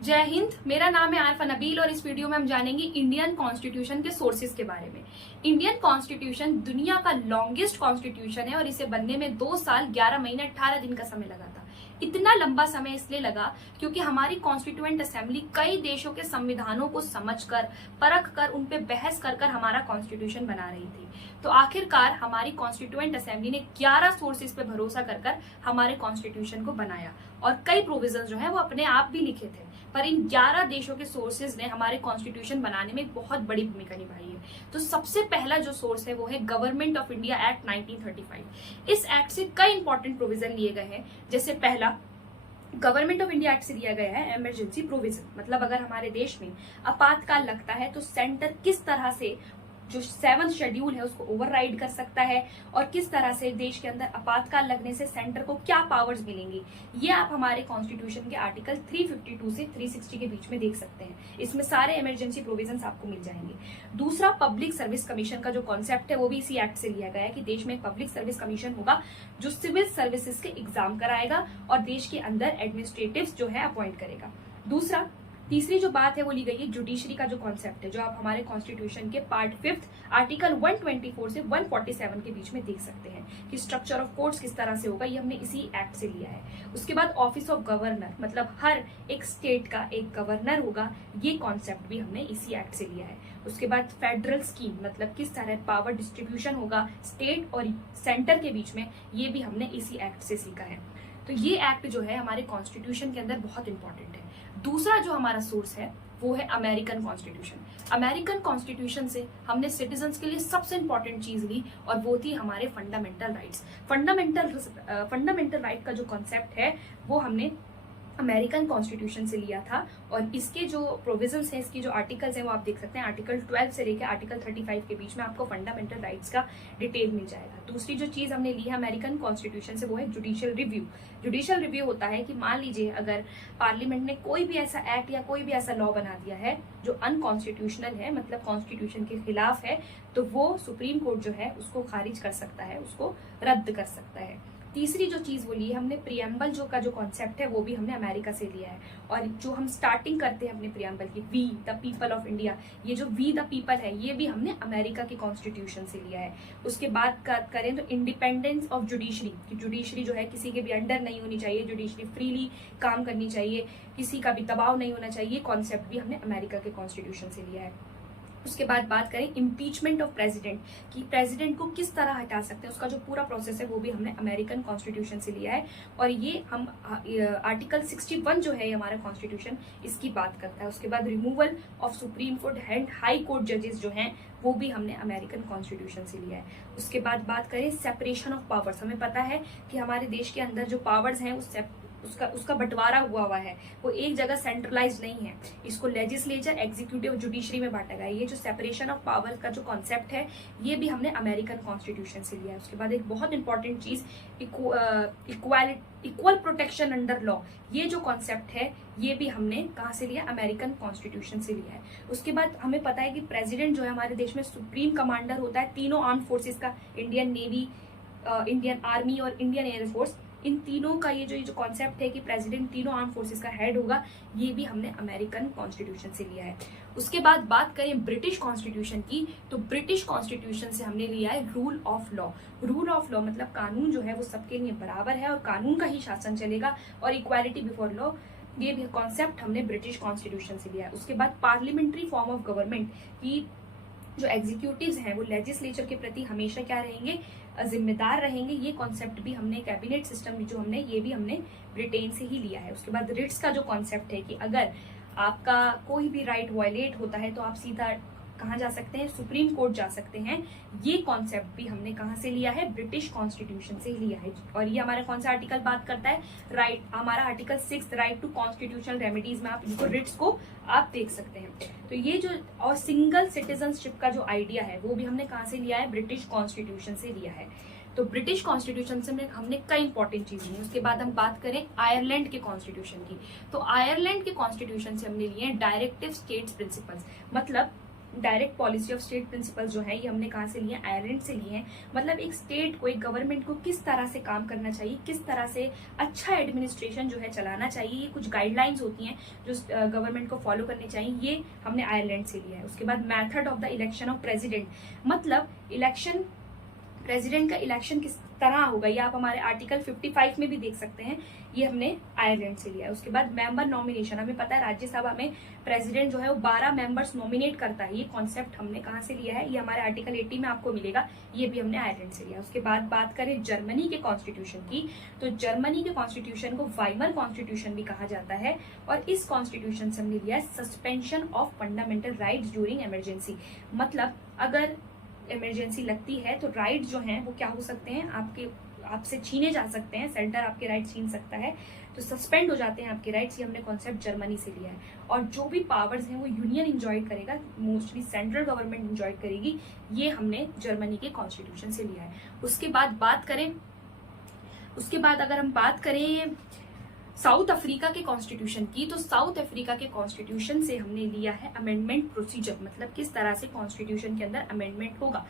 जय हिंद। मेरा नाम है आरफा नबील और इस वीडियो में हम जानेंगे इंडियन कॉन्स्टिट्यूशन के सोर्सेज के बारे में। इंडियन कॉन्स्टिट्यूशन दुनिया का लॉन्गेस्ट कॉन्स्टिट्यूशन है और इसे बनने में 2 साल 11 महीने 18 दिन का समय लगा था। इतना लंबा समय इसलिए लगा क्योंकि हमारी कॉन्स्टिट्यूएंट असेंबली कई देशों के संविधानों को समझकर, परख कर, उन पे बहस कर कर हमारा कॉन्स्टिट्यूशन बना रही थी। तो आखिरकार हमारी कॉन्स्टिट्यूएंट असेंबली ने 11 सोर्सेज पे भरोसा कर कर हमारे कॉन्स्टिट्यूशन को बनाया और कई प्रोविजन जो है वो अपने आप भी लिखे थे, पर इन 11 देशों के सोर्सेज ने हमारे कॉन्स्टिट्यूशन बनाने में बहुत बड़ी भूमिका निभाई है। तो सबसे पहला जो सोर्स है वो है गवर्नमेंट ऑफ इंडिया एक्ट 1935। इस एक्ट से कई इंपॉर्टेंट प्रोविजन लिए गए हैं। जैसे पहला, गवर्नमेंट ऑफ इंडिया एक्ट से दिया गया है इमरजेंसी प्रोविजन, मतलब अगर हमारे देश में आपातकाल लगता है तो सेंटर किस तरह से जो 7th शेड्यूल है उसको ओवरराइड कर सकता है और किस तरह से देश के अंदर आपातकाल लगने से सेंटर को क्या पावर्स मिलेंगी, ये आप हमारे कॉन्स्टिट्यूशन के आर्टिकल 352 से 360 के बीच में देख सकते हैं। इसमें सारे इमरजेंसी प्रोविजंस आपको मिल जाएंगे। दूसरा, पब्लिक सर्विस कमीशन का जो कॉन्सेप्ट है वो भी इसी एक्ट से लिया गया है कि देश में एक पब्लिक सर्विस कमीशन होगा जो सिविल सर्विसेज के एग्जाम कराएगा और देश के अंदर एडमिनिस्ट्रेटिव्स जो है अपॉइंट करेगा। तीसरी जो बात है वो ली गई है जुडिशरी का जो कॉन्सेप्ट है, जो आप हमारे कॉन्स्टिट्यूशन के पार्ट 5 आर्टिकल 124 से 147 के बीच में देख सकते हैं कि स्ट्रक्चर ऑफ कोर्ट्स किस तरह से होगा, ये हमने इसी एक्ट से लिया है। उसके बाद ऑफिस ऑफ गवर्नर, मतलब हर एक स्टेट का एक गवर्नर होगा, ये कॉन्सेप्ट भी हमने इसी एक्ट से लिया है। उसके बाद फेडरल स्कीम, मतलब किस तरह पावर डिस्ट्रीब्यूशन होगा स्टेट और सेंटर के बीच में, ये भी हमने इसी एक्ट से सीखा है। तो ये एक्ट जो है हमारे कॉन्स्टिट्यूशन के अंदर बहुत इंपॉर्टेंट है। दूसरा जो हमारा सोर्स है वो है अमेरिकन कॉन्स्टिट्यूशन। अमेरिकन कॉन्स्टिट्यूशन से हमने सिटीजन्स के लिए सबसे इंपॉर्टेंट चीज ली और वो थी हमारे फंडामेंटल राइट्स। फंडामेंटल राइट का जो कॉन्सेप्ट है वो हमने अमेरिकन कॉन्स्टिट्यूशन से लिया था और इसके जो प्रोविजंस हैं, इसकी जो आर्टिकल्स हैं वो आप देख सकते हैं। आर्टिकल 12 से लेकर आर्टिकल 35 के बीच में आपको फंडामेंटल राइट्स का डिटेल मिल जाएगा। दूसरी जो चीज हमने ली है अमेरिकन कॉन्स्टिट्यूशन से वो है जुडिशियल रिव्यू। जुडिशियल रिव्यू होता है कि मान लीजिए अगर पार्लियामेंट ने कोई भी ऐसा एक्ट या कोई भी ऐसा लॉ बना दिया है जो अनकॉन्स्टिट्यूशनल है, मतलब कॉन्स्टिट्यूशन के खिलाफ है, तो वो सुप्रीम कोर्ट जो है उसको खारिज कर सकता है, उसको रद्द कर सकता है। तीसरी जो चीज वो ली है हमने प्रियम्बल का जो कॉन्सेप्ट है वो भी हमने अमेरिका से लिया है। और जो हम स्टार्टिंग करते हैं अपने प्रियम्बल की, we the people of India, ये जो वी द पीपल है ये भी हमने अमेरिका के कॉन्स्टिट्यूशन से लिया है। उसके बाद करें तो इंडिपेंडेंस ऑफ जुडिशरी, कि जुडिशरी जो है किसी के भी अंडर नहीं होनी चाहिए, जुडिशरी फ्रीली काम करनी चाहिए, किसी का भी दबाव नहीं होना चाहिए, कॉन्सेप्ट भी हमने अमेरिका के कॉन्स्टिट्यूशन से लिया है। उसके बाद बात करें इम्पीचमेंट ऑफ प्रेसिडेंट, कि प्रेसिडेंट को किस तरह हटा सकते हैं, उसका जो पूरा प्रोसेस है वो भी हमने अमेरिकन कॉन्स्टिट्यूशन से लिया है। और ये हम आर्टिकल 61 जो है हमारा कॉन्स्टिट्यूशन, इसकी बात करता है। उसके बाद removal of supreme court and high court जजेस जो हैं वो भी हमने अमेरिकन कॉन्स्टिट्यूशन से लिया है। उसके बाद बात करें सेपरेशन ऑफ पावर्स, हमें पता है कि हमारे देश के अंदर जो पावर्स हैं उसका बंटवारा हुआ है, वो एक जगह सेंट्रलाइज नहीं है। इसको लेजिस्लेचर, एग्जीक्यूटिव, जुडिशरी में बांटा गया है। ये जो सेपरेशन ऑफ पावर का जो कॉन्सेप्ट है ये भी हमने अमेरिकन कॉन्स्टिट्यूशन से लिया है। उसके बाद एक बहुत इंपॉर्टेंट चीज इक्वल प्रोटेक्शन अंडर लॉ, ये जो कॉन्सेप्ट है ये भी हमने कहाँ से लिया, अमेरिकन कॉन्स्टिट्यूशन से लिया है। उसके बाद हमें पता है कि प्रेसिडेंट जो है हमारे देश में सुप्रीम कमांडर होता है तीनों आर्म फोर्सेस का, इंडियन नेवी, इंडियन आर्मी और इंडियन एयरफोर्स। इन तीनों का ये जो कॉन्सेप्ट है कि प्रेसिडेंट तीनों आर्म फोर्सेस का हेड होगा, ये भी हमने अमेरिकन कॉन्स्टिट्यूशन से लिया है। उसके बाद बात करें ब्रिटिश कॉन्स्टिट्यूशन की, तो ब्रिटिश कॉन्स्टिट्यूशन से हमने लिया है rule of law. Rule of law मतलब कानून जो है वो सबके लिए बराबर है और कानून का ही शासन चलेगा, और इक्वालिटी बिफोर लॉ, ये भी कॉन्सेप्ट हमने ब्रिटिश कॉन्स्टिट्यूशन से लिया है। उसके बाद पार्लियामेंट्री फॉर्म ऑफ गवर्नमेंट, की जो एग्जीक्यूटिव्स हैं वो लेजिस्लेचर के प्रति हमेशा क्या रहेंगे, जिम्मेदार रहेंगे। ये कॉन्सेप्ट भी हमने, कैबिनेट सिस्टम जो हमने, ये भी हमने ब्रिटेन से ही लिया है। उसके बाद रिट्स का जो कॉन्सेप्ट है कि अगर आपका कोई भी राइट वायलेट होता है तो आप सीधा कहाँ जा सकते हैं, सुप्रीम कोर्ट जा सकते हैं। ये कॉन्सेप्ट भी हमने कहाँ से लिया है, ब्रिटिश कॉन्स्टिट्यूशन से लिया है। और ये हमारा कौन सा आर्टिकल बात करता है, राइट, हमारा article 6 right to constitutional remedies में आप इनको रिट्स को आप देख सकते हैं। तो ये जो और सिंगल सिटीजनशिप का जो आइडिया है वो भी हमने कहाँ से लिया है, ब्रिटिश कॉन्स्टिट्यूशन से लिया है। तो ब्रिटिश कॉन्स्टिट्यूशन से हमने कई इंपॉर्टेंट चीज ली। उसके बाद हम बात करें आयरलैंड के कॉन्स्टिट्यूशन की, तो आयरलैंड के कॉन्स्टिट्यूशन से हमने लिए डायरेक्टिव स्टेट्स प्रिंसिपल्स, मतलब direct policy of state principles जो है ये हमने कहाँ से लिए हैं, आयरलैंड से लिए हैं। मतलब एक स्टेट को, एक गवर्नमेंट को किस तरह से काम करना चाहिए, किस तरह से अच्छा एडमिनिस्ट्रेशन जो है चलाना चाहिए, ये कुछ गाइडलाइंस होती हैं जो गवर्नमेंट को फॉलो करनी चाहिए, ये हमने आयरलैंड से लिया है। उसके बाद method of the election of president, मतलब इलेक्शन, प्रेसिडेंट का इलेक्शन किस तरह होगा, ये आप हमारे आर्टिकल 55 में भी देख सकते हैं, ये हमने आयरलैंड से लिया है। उसके बाद मेंबर नॉमिनेशन, हमें पता है राज्यसभा में प्रेसिडेंट जो है वो 12 मेंबर्स नॉमिनेट करता है, ये कॉन्सेप्ट हमने कहाँ से लिया है, ये हमारे आर्टिकल 80 में आपको मिलेगा, ये भी हमने आयरलैंड से लिया है। उसके बाद बात करें जर्मनी के कॉन्स्टिट्यूशन की, तो जर्मनी के कॉन्स्टिट्यूशन को वाइमर कॉन्स्टिट्यूशन भी कहा जाता है, और इस कॉन्स्टिट्यूशन से हमने लिया है suspension of fundamental rights during emergency, मतलब अगर इमरजेंसी लगती है तो राइट जो हैं वो क्या हो सकते हैं, आपसे छीने जा सकते हैं, सेंटर आपके राइट छीन सकता है, तो सस्पेंड हो जाते हैं आपके राइट्स, ये हमने कॉन्सेप्ट जर्मनी से लिया है। और जो भी पावर्स हैं वो यूनियन इंजॉय करेगा, मोस्टली सेंट्रल गवर्नमेंट इंजॉय करेगी, ये हमने जर्मनी के कॉन्स्टिट्यूशन से लिया है। उसके बाद अगर हम बात करें साउथ अफ्रीका के कॉन्स्टिट्यूशन की, तो साउथ अफ्रीका के कॉन्स्टिट्यूशन से हमने लिया है अमेंडमेंट प्रोसीजर, मतलब किस तरह से कॉन्स्टिट्यूशन के अंदर अमेंडमेंट होगा।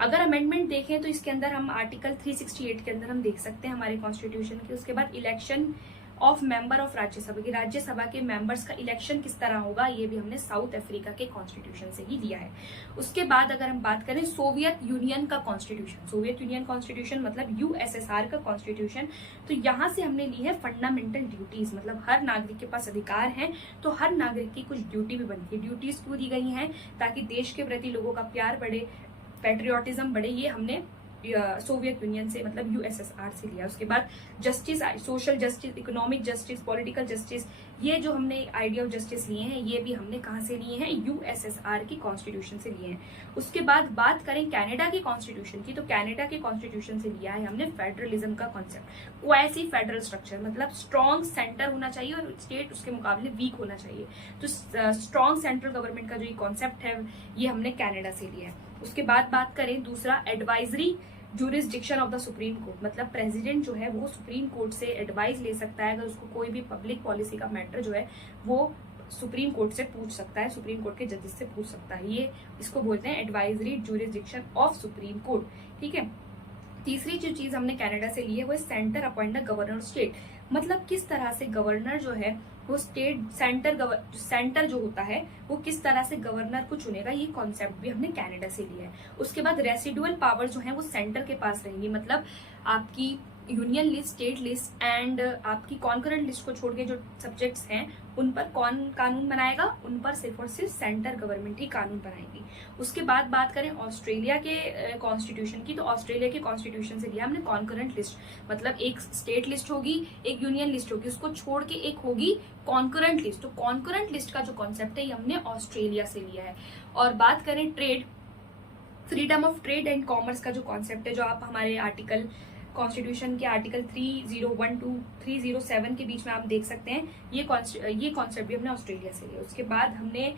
अगर अमेंडमेंट देखें तो इसके अंदर हम आर्टिकल 368 के अंदर हम देख सकते हैं हमारे कॉन्स्टिट्यूशन के। उसके बाद election of member of Rajya Sabha की, राज्यसभा के मेंबर्स का इलेक्शन किस तरह होगा, ये भी हमने साउथ अफ्रीका के कॉन्स्टिट्यूशन से ही दिया है। उसके बाद अगर हम बात करें सोवियत यूनियन का कॉन्स्टिट्यूशन, सोवियत यूनियन कॉन्स्टिट्यूशन मतलब यूएसएसआर का कॉन्स्टिट्यूशन, तो यहाँ से हमने ली है फंडामेंटल ड्यूटीज, मतलब हर नागरिक के पास अधिकार हैं, तो हर नागरिक की कुछ ड्यूटी भी बनती है। ड्यूटीज क्यों दी गई हैं, ताकि देश के प्रति लोगों का प्यार बढ़े, पेट्रियोटिज्म बढ़े, ये हमने सोवियत यूनियन से मतलब यूएसएसआर से लिया। उसके बाद justice, social justice, economic justice, political justice, ये जो हमने आइडिया ऑफ जस्टिस लिए हैं ये भी हमने कहाँ से लिए हैं, यूएसएसआर की कॉन्स्टिट्यूशन से लिए हैं। उसके बाद बात करें कनाडा के कॉन्स्टिट्यूशन की, तो कनाडा के कॉन्स्टिट्यूशन से लिया है हमने फेडरलिज्म का कॉन्सेप्ट, क्वासी फेडरल स्ट्रक्चर, मतलब स्ट्रॉन्ग सेंटर होना चाहिए और स्टेट उसके मुकाबले वीक होना चाहिए, तो स्ट्रॉन्ग सेंट्रल गवर्नमेंट का जो ये कॉन्सेप्ट है ये हमने कनाडा से लिया है। उसके बाद बात करें दूसरा, advisory jurisdiction of the supreme court, मतलब प्रेसिडेंट जो है वो सुप्रीम कोर्ट से एडवाइस ले सकता है, अगर उसको कोई भी पब्लिक पॉलिसी का मैटर जो है वो सुप्रीम कोर्ट से पूछ सकता है, सुप्रीम कोर्ट के जजेस से पूछ सकता है, ये इसको बोलते हैं advisory jurisdiction of supreme court. ठीक है। तीसरी जो चीज हमने कनाडा से ली है वो centre appoint the governor state, मतलब किस तरह से गवर्नर जो है वो स्टेट सेंटर जो होता है वो किस तरह से गवर्नर को चुनेगा, ये कॉन्सेप्ट भी हमने कनाडा से लिया है। उसके बाद रेसिडुअल पावर जो है वो सेंटर के पास रहेंगी, मतलब आपकी union list, state list and आपकी कॉन्करेंट लिस्ट को छोड़ के जो सब्जेक्ट्स हैं उन पर कौन कानून बनाएगा, उन पर सिर्फ और सिर्फ सेंटर गवर्नमेंट ही कानून बनाएगी। उसके बाद बात करें ऑस्ट्रेलिया के कॉन्स्टिट्यूशन की, तो ऑस्ट्रेलिया के कॉन्स्टिट्यूशन से लिया हमने कॉन्करेंट लिस्ट, मतलब एक स्टेट लिस्ट होगी, एक यूनियन लिस्ट होगी, उसको छोड़ के एक होगी कॉन्करेंट लिस्ट, तो कॉन्करेंट लिस्ट का जो कॉन्सेप्ट है ये हमने ऑस्ट्रेलिया से लिया है। और बात करें trade, freedom of trade and commerce का जो कॉन्सेप्ट है, जो आप हमारे आर्टिकल कॉन्स्टिट्यूशन के आर्टिकल 301 to 307 के बीच में आप देख सकते हैं, ये कॉन्सेप्ट भी हमने ऑस्ट्रेलिया से लिया। उसके बाद हमने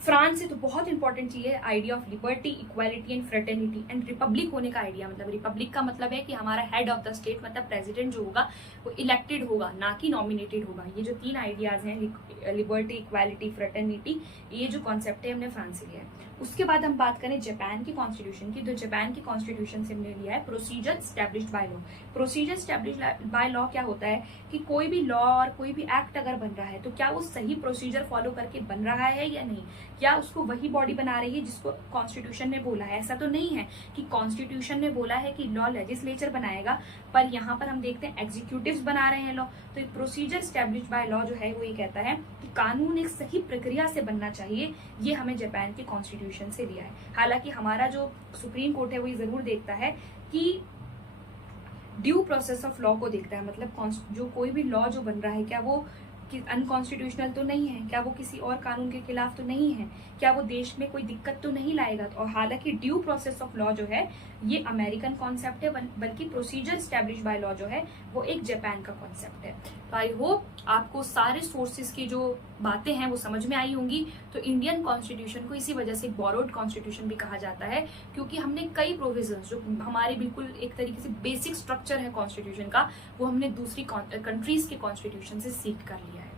फ्रांस से, तो बहुत इंपॉर्टेंट चीज है idea of liberty, equality and fraternity and Republic होने का आइडिया, मतलब रिपब्लिक का मतलब है कि हमारा हेड ऑफ द स्टेट मतलब प्रेसिडेंट जो होगा वो इलेक्टेड होगा, ना कि नॉमिनेटेड होगा। ये जो तीन आइडियाज हैं, लिबर्टी, इक्वालिटी, फ्रेटर्निटी, ये जो कॉन्सेप्ट है हमने फ्रांस से लिया है। उसके बाद हम बात करें जापान की कॉन्स्टिट्यूशन की, तो जापान की कॉन्स्टिट्यूशन से हमने लिया है procedure established by law. Procedure established by law क्या होता है कि कोई भी लॉ और कोई भी एक्ट अगर बन रहा है तो क्या वो सही प्रोसीजर फॉलो करके बन रहा है या नहीं, क्या उसको वही बॉडी बना रही है जिसको कॉन्स्टिट्यूशन ने बोला है। ऐसा तो नहीं है कि कॉन्स्टिट्यूशन ने बोला है कि लॉ लेजिस्लेचर बनाएगा, पर यहाँ पर हम देखते हैं एग्जीक्यूटिव्स बना रहे हैं लॉ। तो एक प्रोसीजर स्टैब्लिश्ड बाय लॉ जो है वो ये कहता है कि कानून एक सही प्रक्रिया से बनना चाहिए, ये हमें जापान के कॉन्स्टिट्यूशन से लिया है। हालांकि हमारा जो सुप्रीम कोर्ट है वो ये जरूर देखता है कि ड्यू प्रोसेस ऑफ लॉ को देखता है, मतलब जो कोई भी लॉ जो बन रहा है क्या वो अनकॉन्स्टिट्यूशनल तो नहीं है, क्या वो किसी और कानून के खिलाफ तो नहीं है, क्या वो देश में कोई दिक्कत तो नहीं लाएगा। और हालांकि ड्यू प्रोसेस ऑफ लॉ जो है ये अमेरिकन कॉन्सेप्ट है, बल्कि प्रोसीजर स्टैब्लिश बाय लॉ जो है वो एक जापान का कॉन्सेप्ट है। तो आई होप आपको सारे सोर्सेज की जो बातें हैं वो समझ में आई होंगी। तो इंडियन कॉन्स्टिट्यूशन को इसी वजह से बोरोड कॉन्स्टिट्यूशन भी कहा जाता है, क्योंकि हमने कई प्रोविजंस जो हमारे बिल्कुल एक तरीके से बेसिक स्ट्रक्चर है कॉन्स्टिट्यूशन का, वो हमने दूसरी कंट्रीज के कॉन्स्टिट्यूशन से सीख कर लिया है।